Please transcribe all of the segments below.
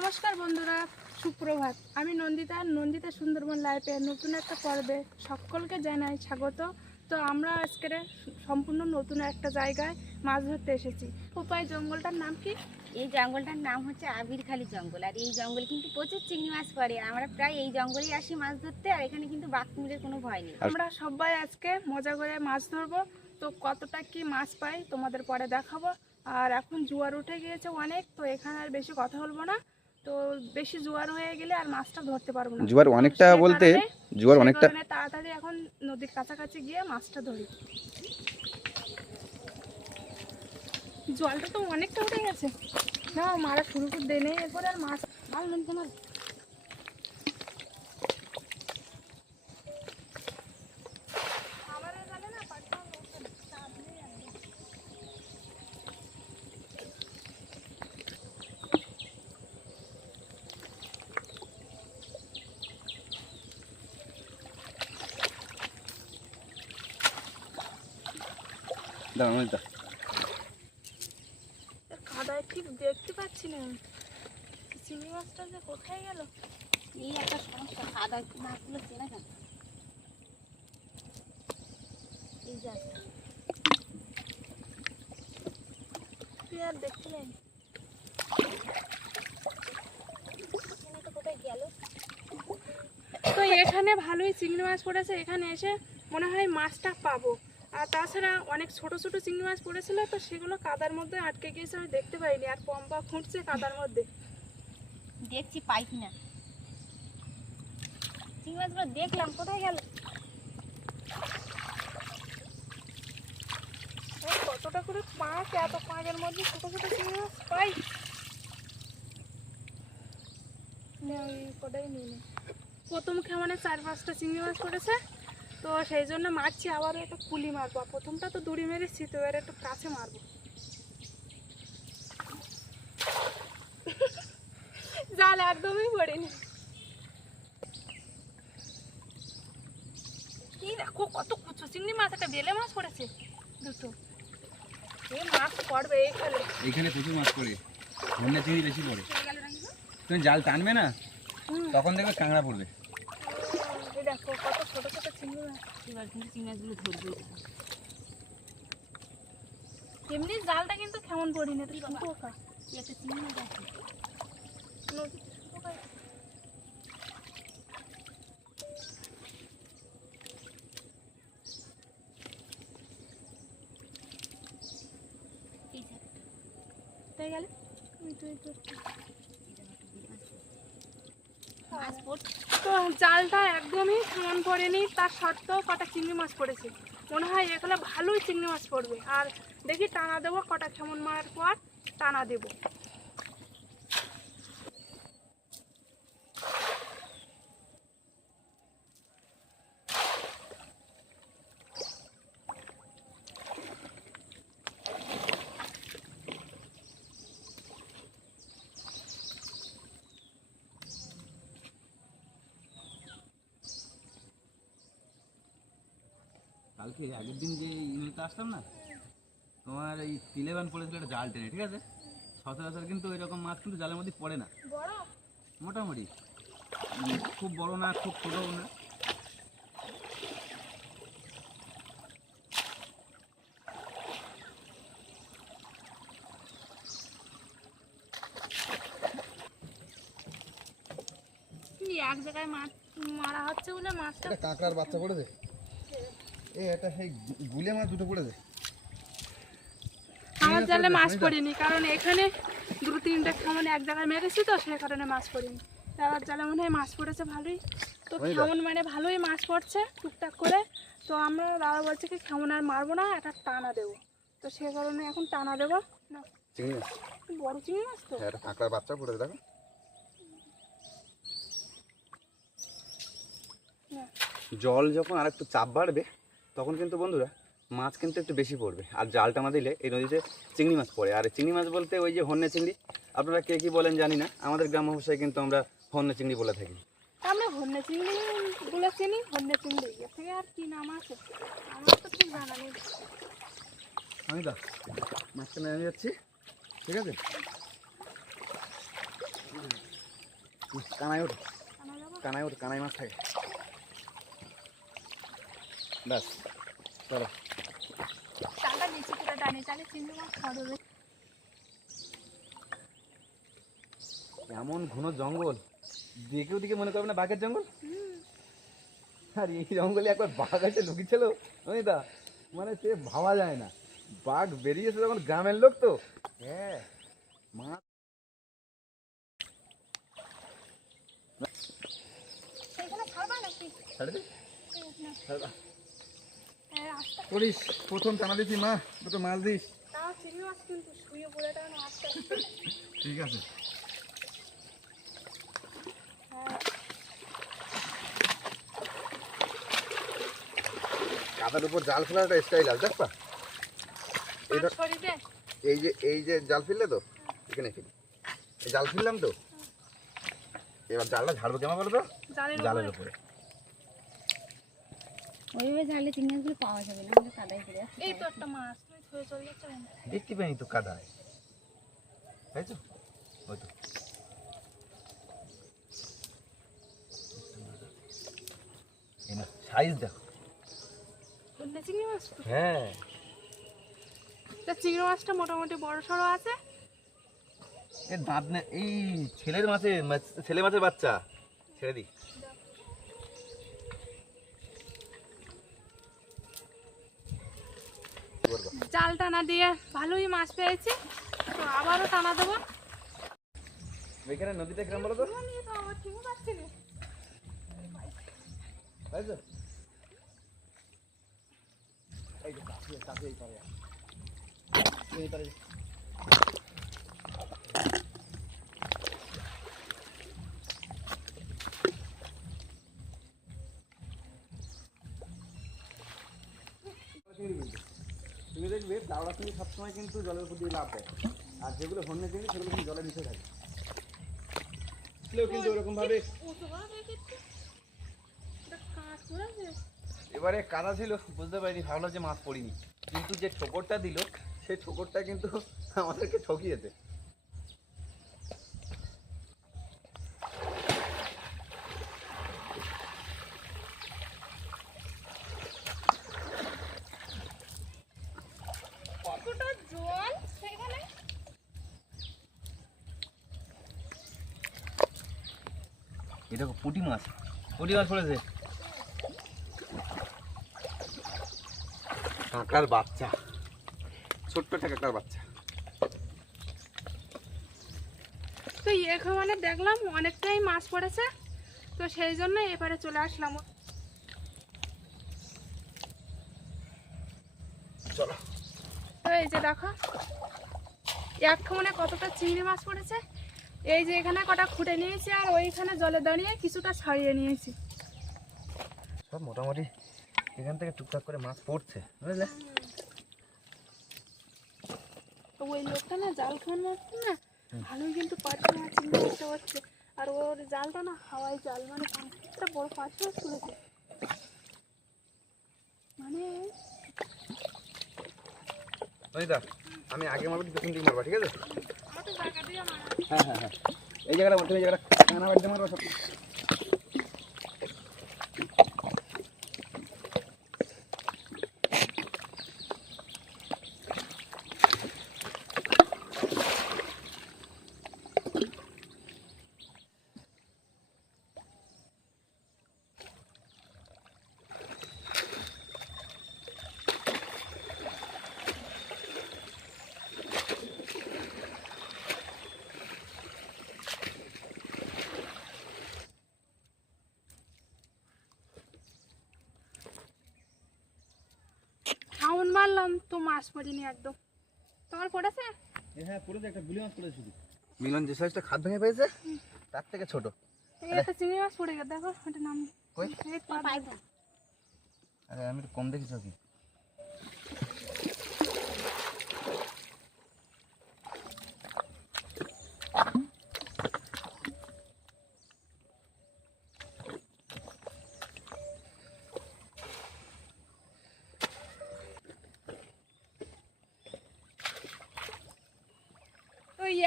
নমস্কার বন্ধুরা সুপ্রভাত। আমি নন্দিতা নন্দিতা সুন্দরবন লাইফে নতুন একটা পর্বে সকলকে জানাই স্বাগত। তো আমরা আজকের সম্পূর্ণ নতুন একটা জায়গায় মাছ ধরতে এসেছি। কোপাই জঙ্গলটার নাম কি? এই জঙ্গলটার নাম হচ্ছে আবিরখালি জঙ্গল। আর এই জঙ্গল কিন্তু প্রচুর চিংড়ি মাছ পড়ে। আমরা প্রায় এই জঙ্গলেই আসি মাছ ধরতে আর এখানে কিন্তু বাঘ কুমিরের কোনো ভয় নেই। আমরা সবাই আজকে মজা করে মাছ ধরবো। তো কতটা কি মাছ পাই তোমাদের পরে দেখাবো। আর এখন জোয়ার উঠে গিয়েছে অনেক তো এখানে আর বেশি কথা বলব না। তো বেশি জোয়ার হয়ে গেলে আর মাছটা ধরতে পারব না। জোয়ার অনেকটা বলতে জোয়ার অনেকটা তাড়াতাড়ি এখন নদীর কাছাকাছি গিয়ে মাছটা ধরি। জলটা তো অনেকটা উঠে গেছে। না মারা শুরু করে দেনে এরপর আর মাছ মাল নদীতে মাছ খাবারের গালে না পাটটাও নড়ছে না, চাপ নেই একদম। দাঁড়ান কাদায় ঠিক দেখতে পাচ্ছি না। চিংড়ি মাছটা যে কোথায় গেল? এই একটা সমস্যা মাছগুলো চেনা কেন এই যে আর দেখতে নেই? কোথায় গেল? তো এখানে ভালোই চিংড়ি মাছ পড়েছে এখানে এসে মনে হয় মাছটা পাবো। আর তাছাড়া অনেক ছোট ছোট চিংড়ি মাছ পড়েছিল তো সেগুলো কাদার মধ্যে আটকে গিয়েছে আমি দেখতে পাইনি। আর পম্পা খুঁটছে কাদার মধ্যে। দেখছি পাই কিনা। চিংড়ি মাছগুলো দেখলাম কোথায় গেল? কতটা করে পাঁচ এত পাঁচের মধ্যে ছোট ছোট চিংড়ি মাছ পাই? কটাই নিয়ে নে। প্রথম খামানে চার পাঁচটা চিংড়ি মাছ পড়েছে। তো সেই জন্য মারছি আবার একটু কুলি মারবো। প্রথমটা তো দড়ি মেরেছি তো এবার একটু কাছে মারবো। জাল একদমই পড়েনি। দেখো কত কুচো চিংড়ি মাছ একটা বেলে মাছ পড়েছে দুটো। এই মাছ পড়বে এইখানে। এইখানে প্রচুর মাছ পড়ে চিংড়ি বেশি পড়ে? তুমি জাল টানবে না? তখন দেখবে কাঁকড়া পড়বে এই দেখো কত ছোট ছোট চিংড়ি মাছ এবার কিন্তু চিংড়ি মাছগুলো ধরবে এমনি জালটা কিন্তু কেমন পড়িনি এটা শুকোকা এই একটা চিংড়ি মাছ আছে নদীতে শুকোকা এই যে। একটা। তাই গেলে তুই তুই তুই মাছ পড়ছে তো জালটা একদমই সমান পড়েনি, তার সত্ত্বেও কটা চিংড়ি মাছ পড়েছে। মনে হয় এগুলো ভালোই চিংড়ি মাছ পড়বে। আর দেখি টানা দেবো, কটা ছমন মারার পর টানা দেবো। কালকে আগের দিন যে ইমেলটা আসলাম না তোমার এই তিলেবান পড়েছিল একটা জাল টেনে ঠিক আছে? সচরাচর কিন্তু এরকম মাছ কিন্তু জালের মধ্যে পড়ে না। মোটামুটি। খুব বড় না খুব ছোটও না। কি এক জায়গায় মাছ মারা হচ্ছে বলে মাছটা কাঁকড়ার বাচ্চা পড়েছে? এ এটা সেই গুলে মাছ দুটো পড়েছে। আমার জালে মাছ পড়েনি কারণ এখানে দু তিনটা কেমন এক জায়গায় মেরেছি তো সেই কারণে মাছ পড়েনি। তার জালে মনে হয় মাছ পড়েছে ভালোই। তো। কেমন মানে ভালোই মাছ পড়ছে টুকটাক করে। তো আমরা দাদা বলছে কি কেমন আর মারবো না একটা টানা দেবো। তো সে কারণে এখন টানা দেবো। না চিংড়ি মাছ? বড় চিংড়ি মাছ তো। হ্যাঁ কাঁকড়ার বাচ্চা পড়েছে দেখো। জল যখন আর একটু চাপ বাড়বে তখন কিন্তু বন্ধুরা মাছ কিন্তু একটু বেশি পড়বে। আর জালটা মা দিলে এই নদীতে চিংড়ি মাছ পড়ে। আর চিংড়ি মাছ বলতে ওই যে হন্যে চিংড়ি আপনারা কে কী বলেন জানি না। আমাদের গ্রাম ভাষায় কিন্তু আমরা হন্যে চিংড়ি বলে থাকি। আমরা হন্যে চিংড়ি গুলো চিনি হন্যে চিংড়ি থেকে আর কি নাম আছে? আমার তো ঠিক জানা নেই। আমি দা মাছটা নেমে যাচ্ছি ঠিক আছে? কানাই ওঠ কানাই ওঠ কানাই মাছ থাকে। ব্যাস। চলো চালটা নিচে করে টানি তাহলে চিংড়ি মাছ খাওয়া দেবে এমন ঘন জঙ্গল দেখে ওদিকে মনে করবে না বাঘের জঙ্গল? আর এই জঙ্গলে একবার বাঘ আছে লুকিয়েছিল অনিতা মানে সে ভাবা যায় না। বাঘ বেরিয়েছে যখন গ্রামের লোক তো। হ্যাঁ মা। ছাড়বা। করিস প্রথম টানা দিছি মা দুটো মাছ দিস। ঠিক আছে। হ্যাঁ। কাদার উপর জাল ফেলার একটা স্টাইল আছে দেখবা? এইটা মাছ শরীরে এই যে এই যে জাল ফেললে তো এখানে ফেলি। জাল ফেললাম তো। এবার জালটা ঝাড়বো কেমন বলো তো জালের উপরে। ওইভাবে ঝাড়লে চিংড়ি মাছগুলো পাওয়া যাবে না আমাদের কাদায় পড়ে এই তো একটা মাছ তুমি ধরে চলে যাচ্ছে দেখতে পাইনি তো কাদায়। তাই তো? ওই তো। সাইজ দেখো। চিংড়ি মাছ হ্যাঁ। তা চিংড়ি মাছটা মোটামুটি বড় সড়ো আছে? এ দাঁত নে এই ছেলের মাছে মাছ- ছেলে মাছের বাচ্চা। ছেড়ে দি। জাল টানা দিয়ে ভালোই মাছ পেয়েছি। তো আবারও টানা দেবো। নদীতে নদীটা কিরম বলো তো। এই যে কাছে কাছে এই পারে। এই পারে। দাওড়া চিংড়ি সবসময় কিন্তু জলের উপর দিয়ে লাভ দেয়। আর যেগুলো হন্যে চিংড়ি সেগুলো কিন্তু জলের নিচে থাকে। কিন্তু ওরকম ভাবে উঁচু করে রেখেছি এটা কাঠ করেছে এবারে কাদা ছিল, বুঝতে পারিনি, ভাবলাম যে মাছ পড়িনি। কিন্তু যে ঠোকরটা দিল সেই ঠোকরটা কিন্তু আমাদেরকে ঠকিয়েছে কতটা জল সেখানে এটা পুঁটি মাছ। পুঁটি মাছ পড়েছে। কাকার বাচ্চা। ছোট্ট একটা কাকার বাচ্চা। তো এখানে দেখলাম অনেকটাই মাছ পড়েছে তো সেই জন্য এবারে চলে আসলাম। চলো। তো এই যে দেখো এক খামনে কতটা চিংড়ি মাছ পড়েছে এই যে এখানে কটা খুঁটে নিয়েছি আর ওইখানে জলে দাঁড়িয়ে কিছুটা ছাড়িয়ে নিয়েছি। সব মোটামুটি এখান থেকে টুকটাক করে মাছ পড়ছে বুঝলে? ওই লোকটা না জাল খাওয়ান মারছে না ভালোই কিন্তু পাঁচ মাছ চিংড়ি মাছটা হচ্ছে আর ওর জালটা না হাওয়াই জাল মানে একটা বড় পাঁচ মাছ তুলেছে মানে আমি আগে মারবো পেছন দিকে মারবা ঠিক আছে? হ্যাঁ হ্যাঁ হ্যাঁ। এই জায়গাটা বলতে এই জায়গাটা কানা বাড়িতে মারবা সব। তো মাছ পড়েনি একদম। তোমার পড়েছে? হ্যাঁ পড়েছে একটা বুলি মাছ পড়েছে শুধু। মিলন যে সাইজটা খাদ ভেঙে পেয়েছে তার থেকে ছোট। এটা চিংড়ি মাছ পড়ে গেছে দেখো এটা নাম কই? আরে আমি একটু কম দেখেছি কি।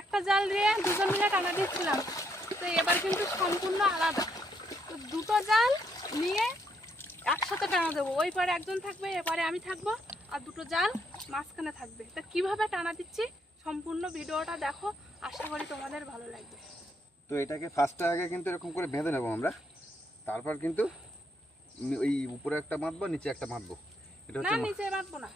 একটা জাল দিয়ে দুজন মিলে টানা দিচ্ছিলাম। তো এবার কিন্তু সম্পূর্ণ আলাদা। তো দুটো জাল নিয়ে একসাথে টানা দেবো। ওই পারে একজন থাকবে এপারে আমি থাকব আর দুটো জাল মাঝখানে থাকবে। তা কীভাবে টানা দিচ্ছি সম্পূর্ণ ভিডিওটা দেখো। আশা করি তোমাদের ভালো লাগবে। তো এটাকে ফার্স্টে আগে কিন্তু এরকম করে বেঁধে নেব আমরা। তারপর কিন্তু ওই উপরে একটা বাঁধবো নিচে একটা বাঁধবো। এটা হচ্ছে নিচে বাঁধবো না।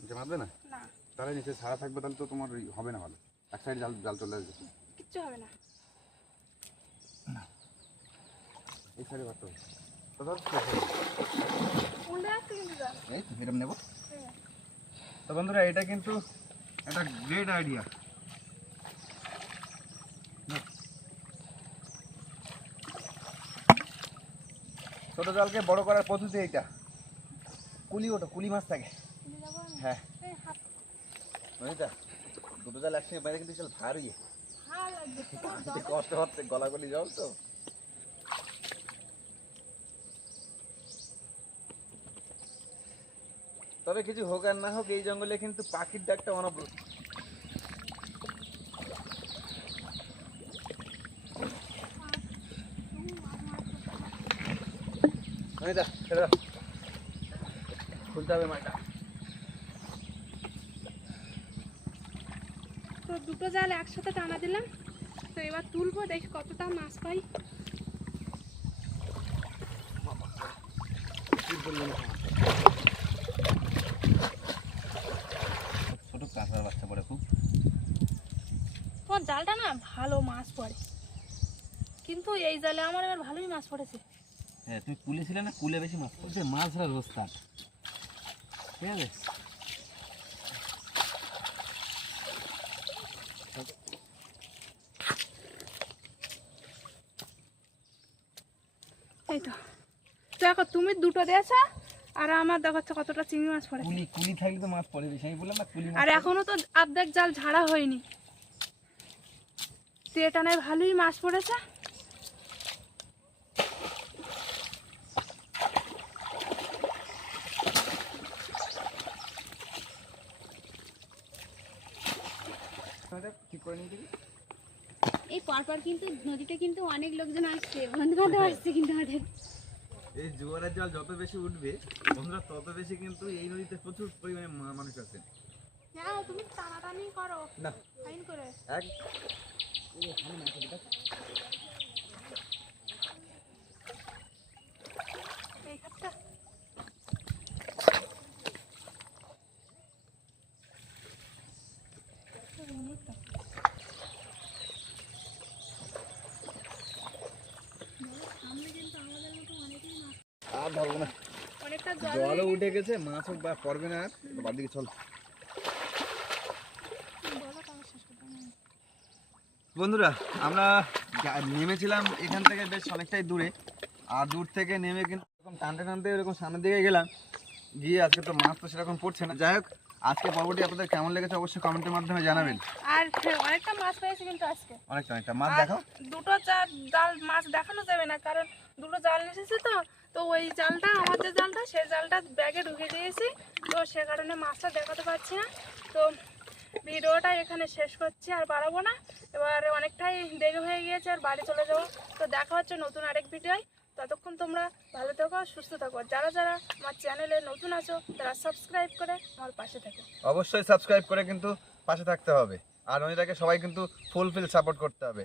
নিচে বাঁধবে না? না। তাহলে নিচে ছাড়া থাকবে তাহলে তো তোমার হবে না ভালো। এক সাইড জাল জাল চলে আসবে। কিচ্ছু হবে না। এই সাইডে বাঁধতে তো ধর উল্টে যাচ্ছে কিন্তু জাল। এই তো এরকম নেব। হ্যাঁ। তো বন্ধুরা এটা কিন্তু একটা গ্রেট আইডিয়া ছোট জালকে বড় করার পদ্ধতি এটা কুলি ওটা কুলি মাছ থাকে। হ্যাঁ। এই বুঝলি দুটো জাল একসঙ্গে বাইরে কিন্তু চল ভারী। কষ্ট হচ্ছে গলাগলি জল তো। তবে কিছু হোক আর না হোক এই জঙ্গলে কিন্তু পাখির ডাকটা অনবরত অনিতা খুলতে হবে মালটা। দুটো জাল একসাথে টানা দিলাম। তো এবার তুলবো দেখি কতটা মাছ পাই। ছোট কাঁকড়ার বাচ্চা পড়ে খুব। তোমার জালটা না ভালো মাছ পড়ে। কিন্তু এই জালে আমার এবার ভালোই মাছ পড়েছে। হ্যাঁ তুমি কুলে ছিলে না কুলে বেশি মাছ পড়ছে মাছ ধরার ওস্তাদ ঠিক আছে? এই তো। দেখো তুমি দুটো দিয়েছ আর আমার দেখাচ্ছে কতটা চিংড়ি মাছ পড়েছে। কুলি কুলি থাকলে তো মাছ পড়ে বেশি। আমি বললাম না কুলি আর এখনও তো অর্ধেক জাল ঝাড়া হয়নি। তো এটা নয় ভালোই মাছ পড়েছে। ঠিক করে নিয়ে পরপর কিন্তু নদীতে কিন্তু অনেক লোকজন আসছে বন্ধু বান্ধব আসছে কিন্তু আমাদের। এই জোয়ারের জল যত বেশি উঠবে বন্ধুরা তত বেশি কিন্তু এই নদীতে প্রচুর পরিমাণে মানুষ আছে। হ্যাঁ তুমি টানাটানি করো। না। ফাইন করে। এক এই হাতটা আর ধরবো না অনেকটা জল জলও উঠে গেছে মাছও পড়বে না আর। বাদ দিকে চল। বন্ধুরা আমরা নেমেছিলাম এখান থেকে বেশ অনেকটাই দূরে। আর দূর থেকে নেমে কিন্তু এরকম টানতে টানতে এরকম সামনের দিকে গেলাম। গিয়ে আজকে তো মাছ তো সেরকম পড়ছে না। যাই হোক আজকে পর্বটি আপনাদের কেমন লেগেছে অবশ্যই কমেন্টের মাধ্যমে জানাবেন। আর অনেকটা মাছ পেয়েছি কিন্তু আজকে। অনেকটা অনেকটা। মাছ দেখো দুটো জাল জাল মাছ দেখানো যাবে না কারণ দুটো জাল এসেছে তো তো ওই জালটা, আমার যে জালটা সেই জালটা ব্যাগে ঢুকে দিয়েছি। তো সে কারণে মাছটা দেখাতে পারছি না। তো ভিডিওটা এখানে শেষ করছি, আর বাড়াবো না। এবার অনেকটাই দেরি হয়ে গিয়েছে, আর বাড়ি চলে যাব। তো দেখা হচ্ছে নতুন আরেক ভিডিওয়। ততক্ষণ তোমরা ভালো থেকো, সুস্থ থাকো। যারা যারা আমার চ্যানেলে নতুন আছো, তারা সাবস্ক্রাইব করে আমার পাশে থেকো। অবশ্যই সাবস্ক্রাইব করে কিন্তু পাশে থাকতে হবে। আর অনিতাকে সবাই কিন্তু ফুলফিল সাপোর্ট করতে হবে।